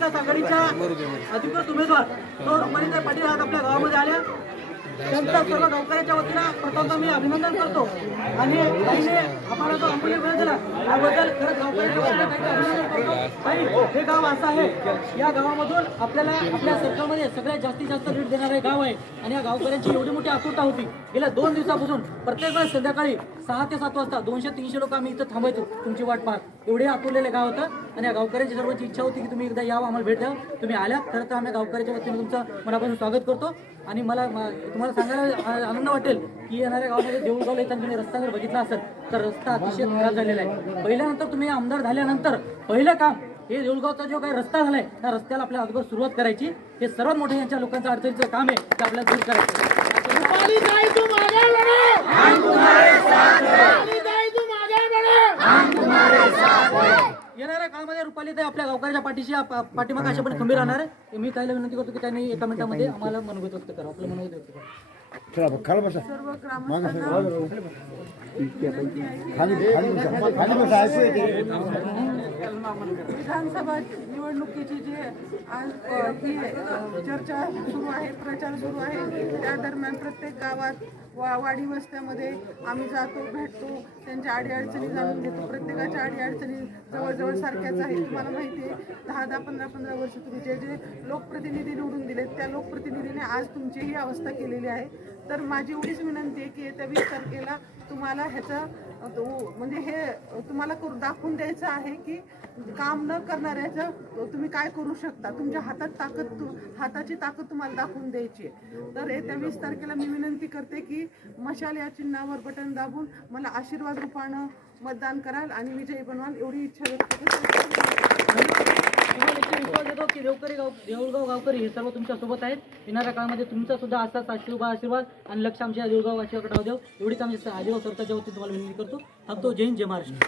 महाविकास आघाडीच्या अधिकृत उमेदवार तो रुपालीताई पाटील आज आपल्या गावामध्ये आल्या त्यांचं सर्व गावकऱ्याच्या वतीनं प्रथमतः मी अभिनंदन करतो. आणि ताईने आम्हाला जो अमूल्य वेळ दिला त्याबद्दल खरंच गावकऱ्याच्या वतीनं ताईचं अभिनंदन करतो. ताई हे गाव असं आहे. या गावामधून आपल्याला आपल्या सरकारमध्ये सगळ्यात जास्तीत जास्त लीड देणारे गाव आहे. आणि या गावकऱ्यांची एवढी मोठी आतुरता होती. गेल्या दोन दिवसापासून प्रत्येक वेळेस संध्याकाळी सहा ते सात वाजता दोनशे तीनशे लोक आम्ही इथं थांबायचो तुमची वाट पाहत. एवढे आतुरलेले गाव होतं आणि या गावकऱ्यांची सर्वांची इच्छा होती की तुम्ही एकदा यावं आम्हाला भेट द्या तुम्ही आल्या खरं तर आम्ही गावकऱ्याच्या वतीने तुमचं मनापासून स्वागत करतो. आणि मला तुम्हाला सांगायला आनंद वाटेल की येणाऱ्या गावामध्ये देऊळगावला येताना तुम्ही रस्ता जर बघितला असेल तर रस्ता अतिशय खराब झालेला आहे. पहिल्यानंतर तुम्ही आमदार झाल्यानंतर पहिलं काम हे देऊळगावचा जो काही रस्ता झालाय त्या रस्त्याला आपल्या अगोदर सुरुवात करायची. हे सर्वात मोठं यांच्या लोकांचं अडचणीचं काम आहे ते आपल्याला दूर करायचं. येणाऱ्या काळामध्ये रुपाली ते आपल्या गावकऱ्याच्या पाठीशी आप- पाठीमागे अशापणे खंबीर राहणार आहे. मी ताईला विनंती करतो की त्यांनी एका मिनिटामध्ये आम्हाला मनोगत व्यक्त करा. आपलं मनोगत व्यक्त करा. सर्व विधानसभा निवडणुकीची जे आज ही चर्चा सुरू आहे प्रचार सुरू आहे त्या दरम्यान प्रत्येक गावात वा वाडी वस्त्यामध्ये आम्ही जातो भेटतो त्यांच्या अडीअडचणी जाणून घेतो. प्रत्येकाच्या जवळजवळ सारख्याच आहेत. तुम्हाला माहिती आहे दहा दहा पंधरा पंधरा वर्ष तुम्ही जे जे लोकप्रतिनिधी निवडून दिलेत त्या लोकप्रतिनिधीने आज तुमची ही अवस्था केलेली आहे. तर माझी एवढीच विनंती आहे की येत्या वीस तारखेला तुम्हाला ह्याचं म्हणजे हे तुम्हाला करू दाखवून द्यायचं आहे की काम न करणाऱ्याचं तुम्ही काय करू शकता? तुमच्या हातात ताकद हाताची ताकद तुम्हाला दाखवून द्यायची आहे. तर येत्या वीस तारखेला मी विनंती करते की मशाल या चिन्हावर बटन दाबून मला आशीर्वाद रूपानं मतदान कराल आणि विजयी बनवाल एवढी इच्छा व्यक्त विश्वास देवकरी गाव देऊळगाव गावकरी हे सर्व तुमच्यासोबत आहेत. येणाऱ्या काळामध्ये तुमचा सुद्धा असाच आशीर्वाद आशीर्वाद. आणि लक्ष आमच्या देऊळगाव वाशियाकडे राहू देव. एवढीच आमच्या आजीवा सरकारच्या वतीने तुम्हाला विनंती करतो. थांबतो. जय हिंद जय महाराष्ट्र.